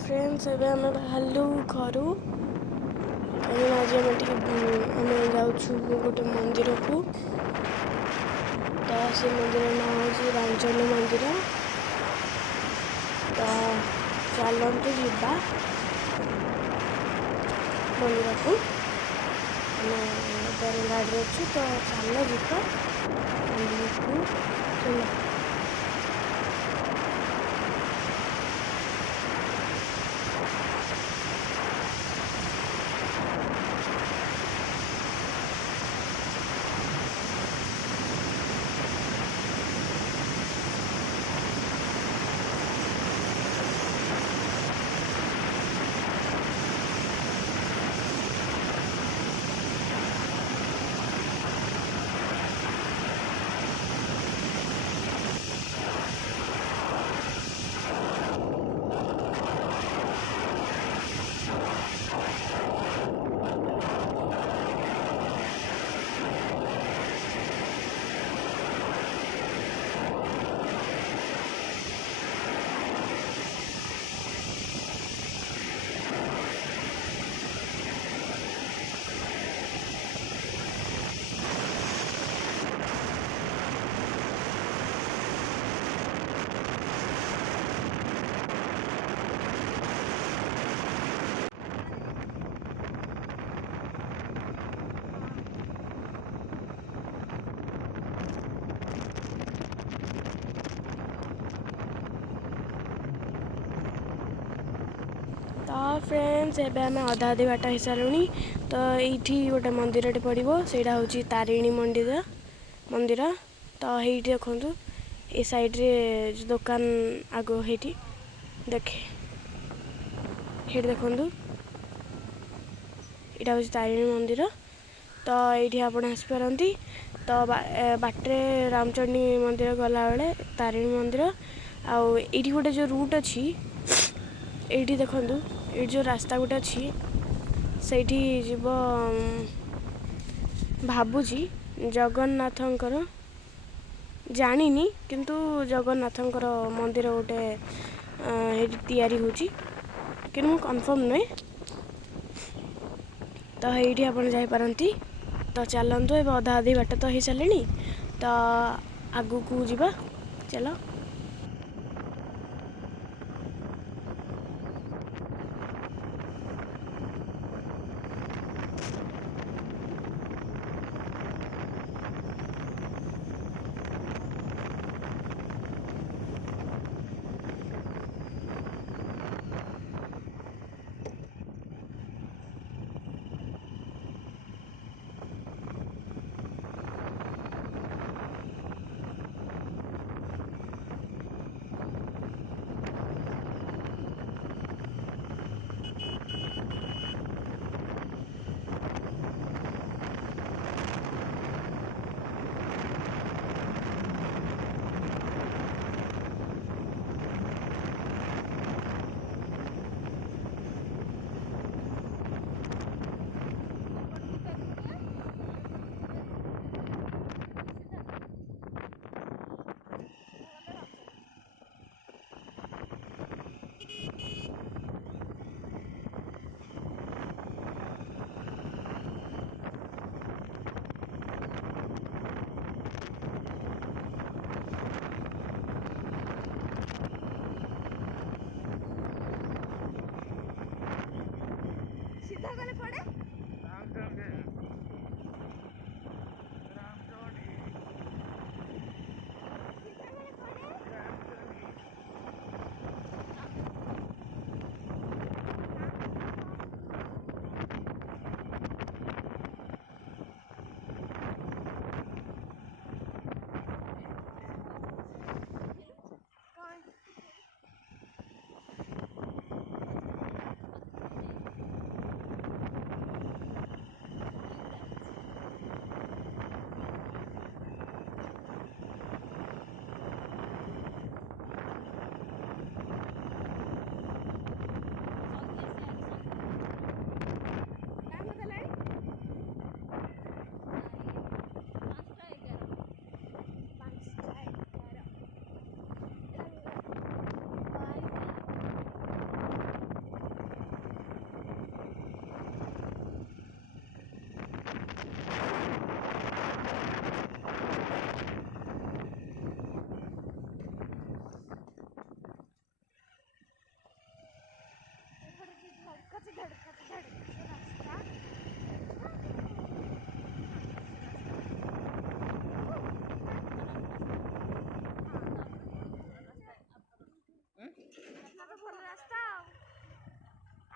Friends एबे आम बाहर घर कहीं आज आम जाऊँ गोटे मंदिर को। तो से मंदिर ना हूँ रामचंडी मंदिर। तो चलतु जा मंदिर को आम गाड़ी अच्छु। तो चल जा मंदिर को चल। तो फ्रेंड्स एबे आम अधा अधी बाट हो सारूँ। तो ये गोटे मंदिर पड़ो से हूँ तारिणी मंदिर। तो ये देखु ये साइड रे जो दुकान आग है देखे ये देखु यहाँ हूँ तारिणी मंदिर। तो ये आप आसपारती। तो बाटे रामचंडी मंदिर गला बेले तारिणी मंदिर आउ ये गोटे जो रूट अच्छी ये देखु ये जो रास्ता गोटे अच्छी से जीव भावुची जगन्नाथंकर जानिनी किंतु जगन्नाथंकर मंदिर गोटे तैयारी होची कि कन्फर्म नुहे। तो ये आप जापारती। तो चलतु ए अधा अधी बाट तो हो सारे। तो आगू को जीवा चलो।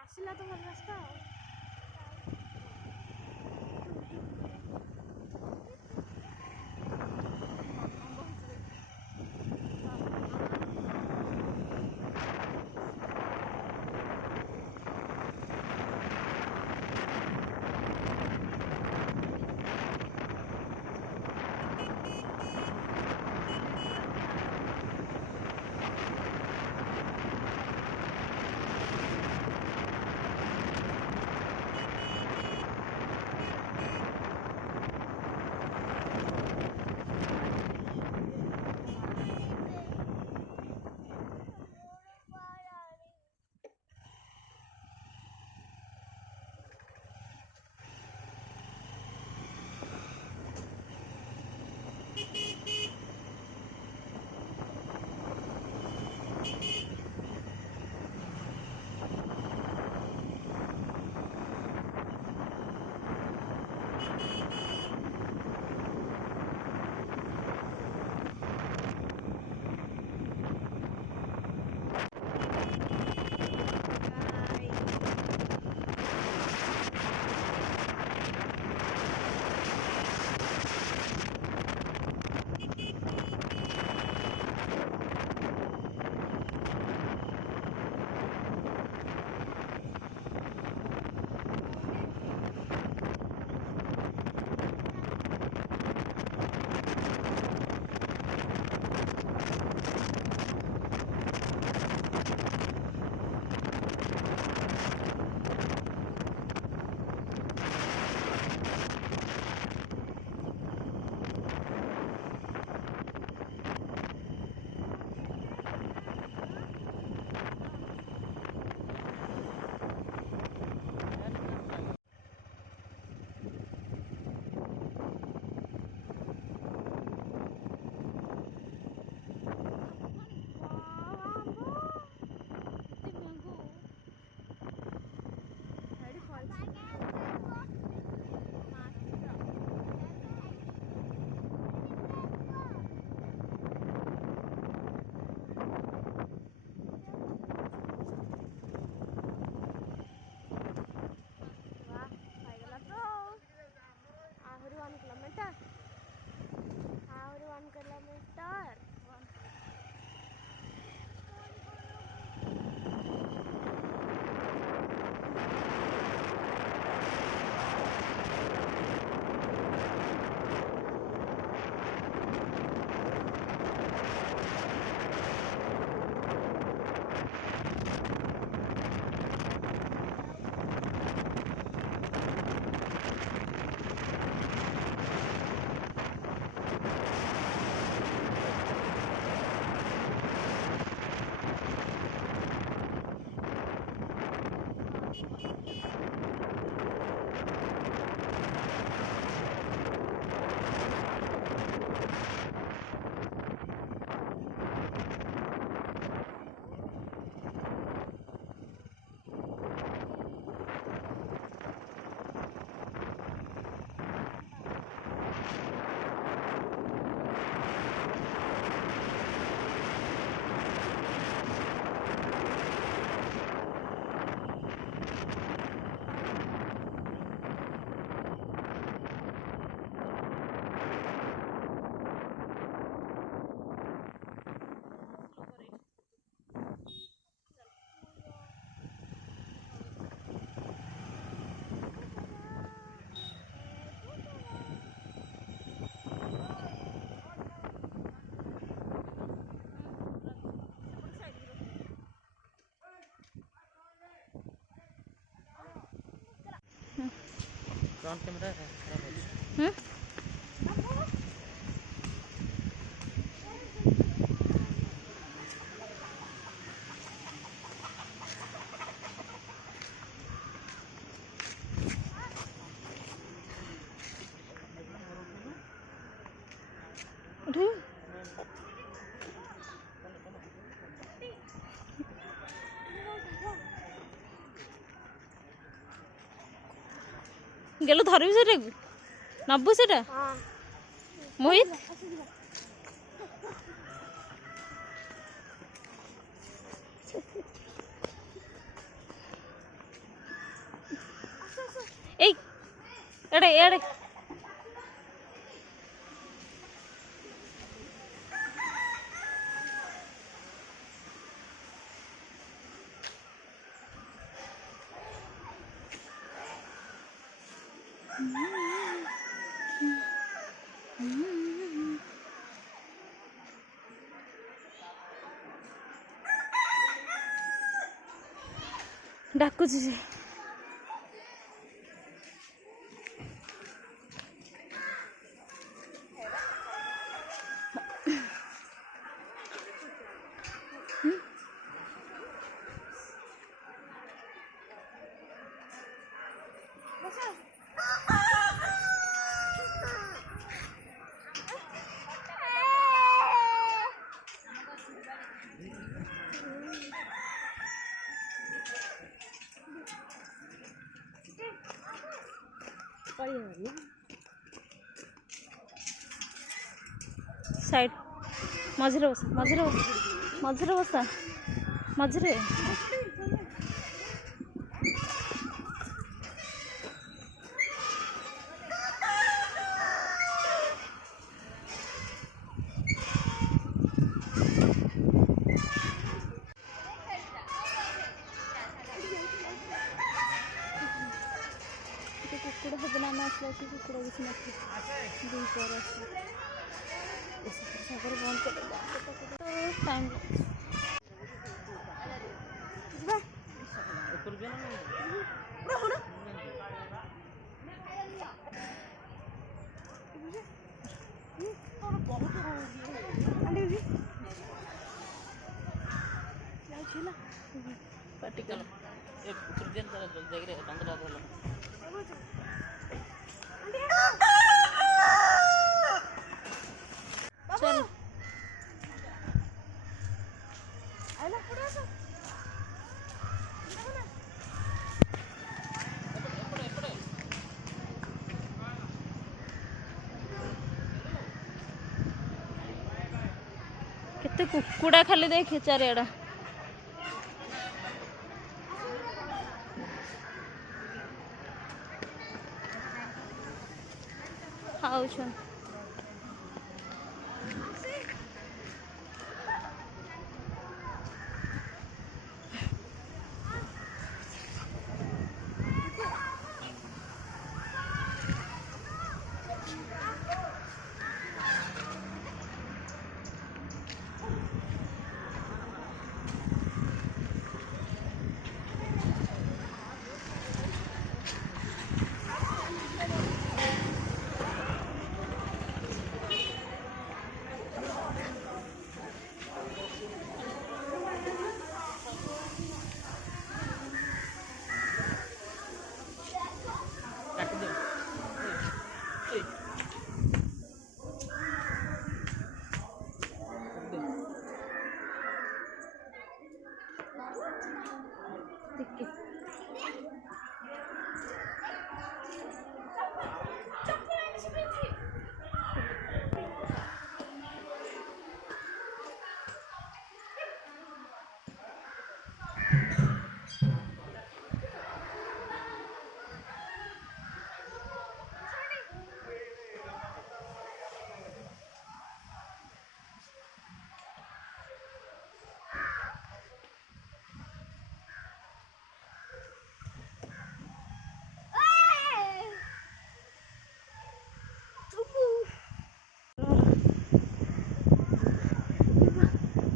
ଆସିଲା ତ ଭଲ ରାସ୍ତା ଆଉ। फ्रंट कैमरा खराब है। गेलु धरबी सेटा नबु सेटा मोहित ए एड़े एड़े डाकुची से साइड मझे बस मझे बस मझे बस मझे कुकुड़ा सब नाम आसला कुकुड़ा किसी बंद कर टाइम चल केते कुकुड़ा खाली देख चारिआडा खाऊछन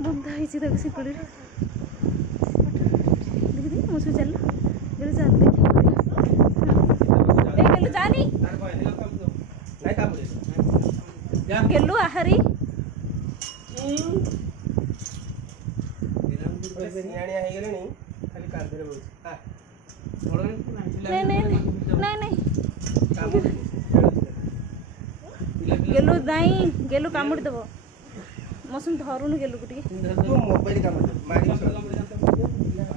बंदा है देखो से पड़े देख देख मुझे चल मेरे साथ देख गेलु जानी नहीं काम दे गेलु आहारी सियाणिया हे गेलेनी खाली कांदरे बोल हां नहीं नहीं नहीं नहीं गेलु नहीं गेलु कामुड़ देबो मौसम धरुनु गेलु गुटी तू मोबाइल काम मारी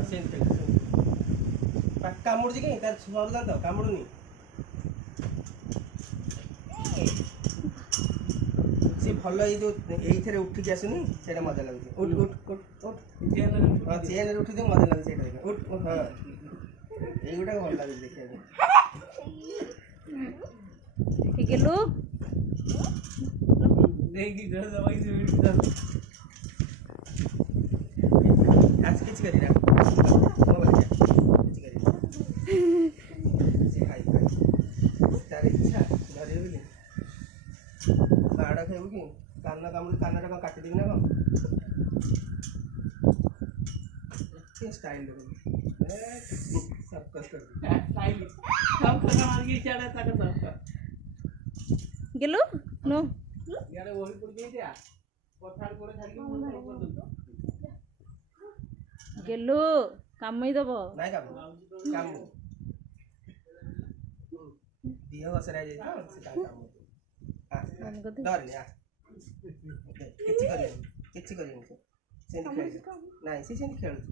सेन कामुड़ जी के तार सर जात कामुड़नी ଭଲ ଏଇ ଯୋଉ ଏଇଥିରେ ଉଠିକି ଆସୁନି ସେଇଟା ମଜା ଲାଗୁଛି। ଉଠ ଉଠ ଉଠ ଉଠ ହଁ ଚେନରେ ଉଠିକି ମଜା ଲାଗୁଛି ସେଇଟା ଦେଖିବା। ଉଠ ଉଠ ହଁ ଏଇଗୁଡ଼ାକ ଭଲ ଲାଗୁଛି ଦେଖିବାକୁ। ଗେଲୁ आज କିଛି କରିନା କିଛି କରିନା ସେ ଖାଇ ତାର ଇଚ୍ଛା ଧରିବେ ବୋଲି ମାଡ଼ ଖାଇବୁ କି କାନ କାମୁଡ଼ି କାନଟା କ'ଣ କାଟିଦେବି ନା କ'ଣ ଏତେ ଷ୍ଟାଇଲ୍ ଗେଲୁ नो ଗେଲୁ କାମୁଇ ଦବ ନାଇଁ କାମୁ ଦିହ ଘସରା ହେଇଯାଇଛି ସେ କାମୁ ଡରନି କିଛି କରିବେନି ସେ ସେମିତି ଖେଳୁଛି ନାଇଁ ସେ ସେମିତି ଖେଳୁଛି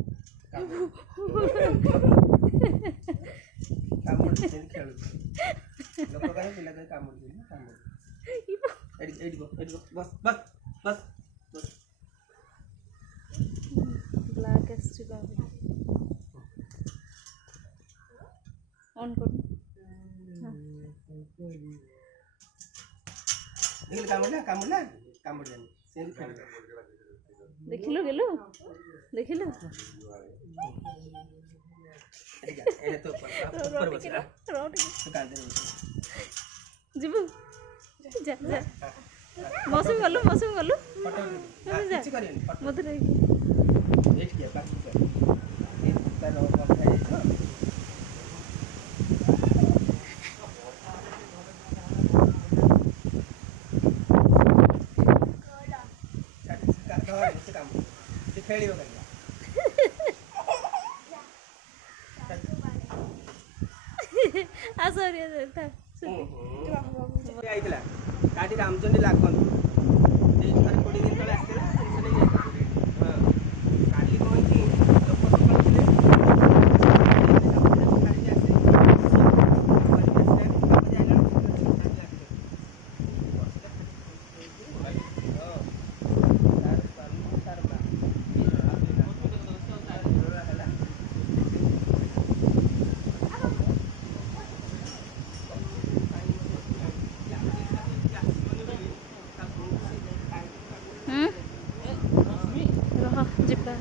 କାମୁଡୁଛି ସେମିତି ଖେଳୁଛି ଲୋକ କାହିଁ ପିଲା କାହିଁ କାମୁଡୁଛି ଏଇଠି bus bus bus black ST Babu on कर देखिल कामुला सेम खेल देखिलो गेलो देखिलो एने तो ऊपर बस तो काल दे जीबू जा जा मौसम गलु किछि करियन मत रे एट किया बाकी कर ए तार कम है तो खेलियो आ सॉरी था आइतला काटी रामचंडी लागन ए थरे 20 दिन तळे आस्तेला टेंशन नहीं जाता हां काली कोन की लोक सकाळ दिले काली जाते जिब्बा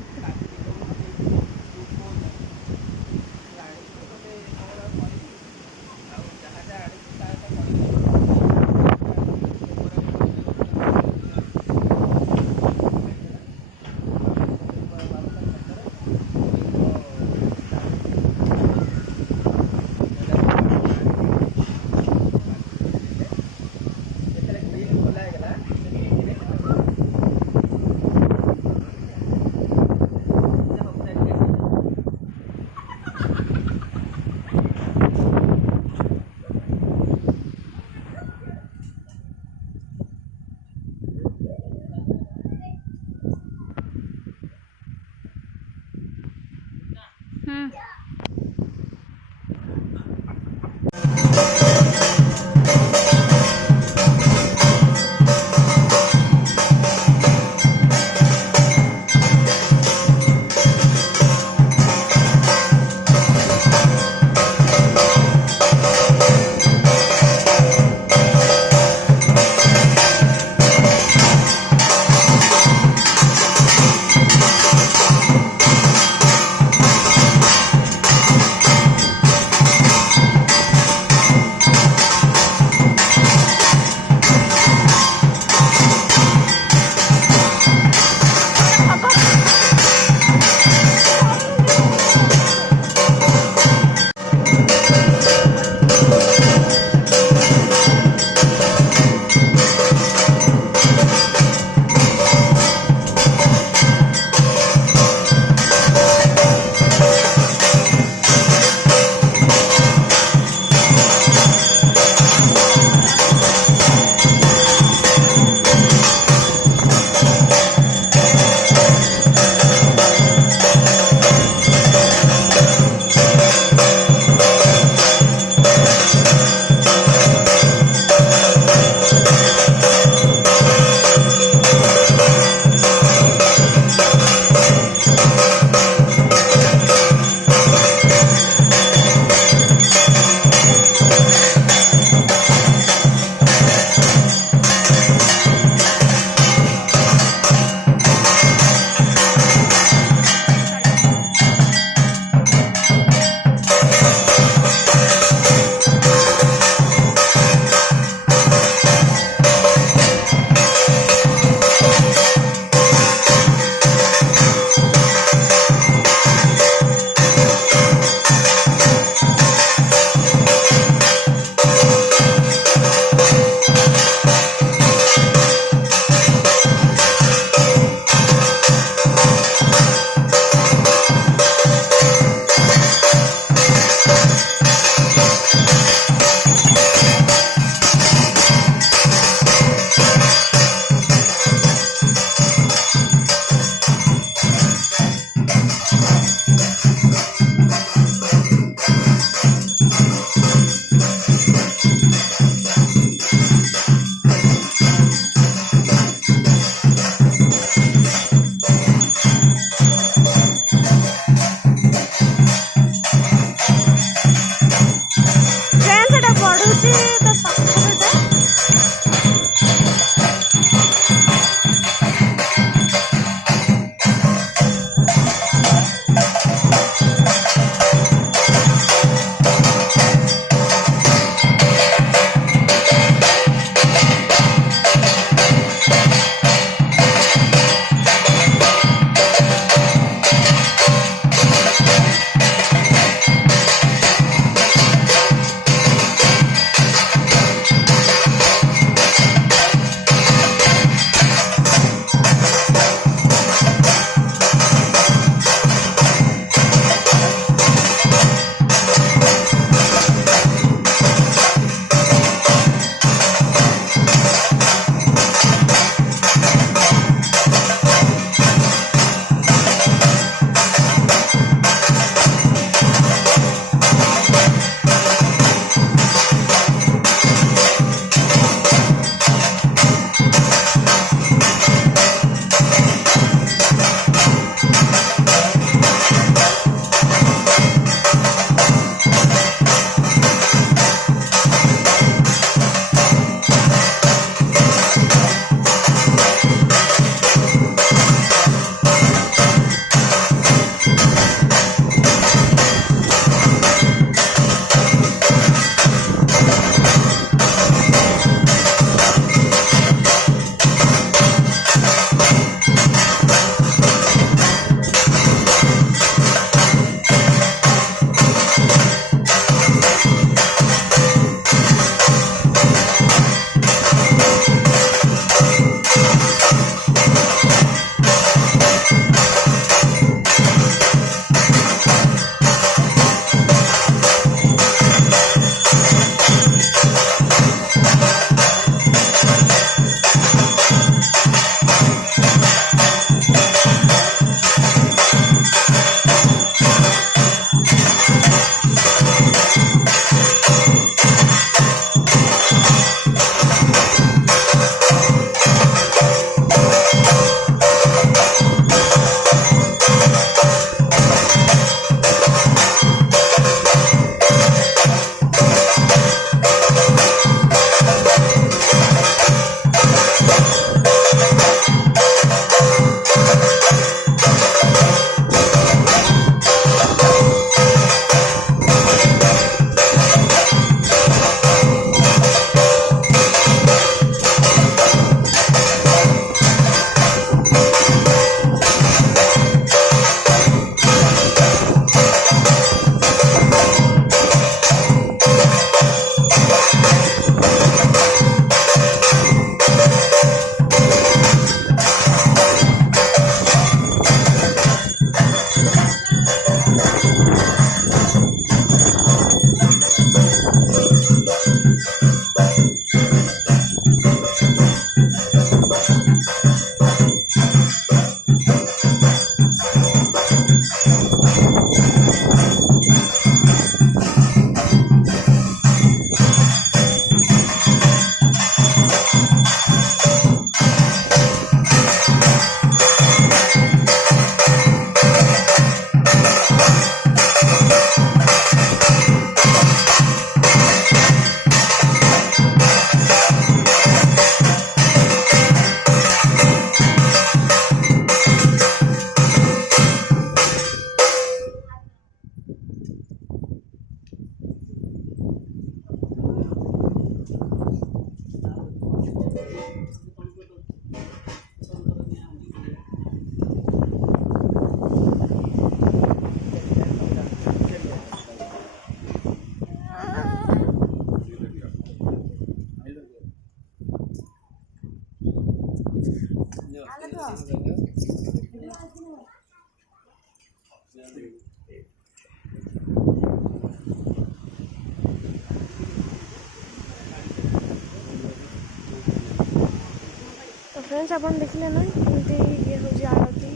फ्रेंड्स आप देखिले ना केमती ये हूँ आरती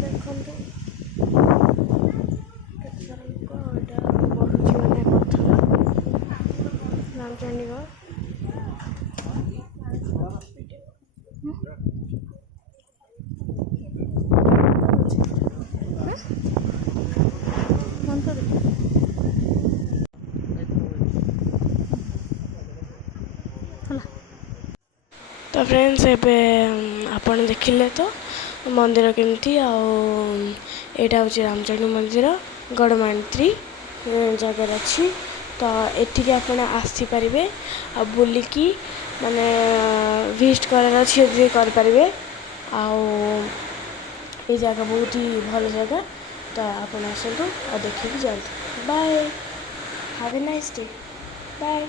देखु केते सारा लोक एटा बढ़ुची माने पत्थर रामचंडी तो फ्रेंड्स एबे आपण देखिले तो मंदिर केमती आटा हूँ रामचंडी मंदिर गड़मांत्री जगह अच्छी तो एटिके आपण आसीपारे आ बुलिकी माने विजिट करार अच्छी करें ये जगह बहुत ही भल जगह तो आपण आसतु और देखिए जातु bye have a nice day bye.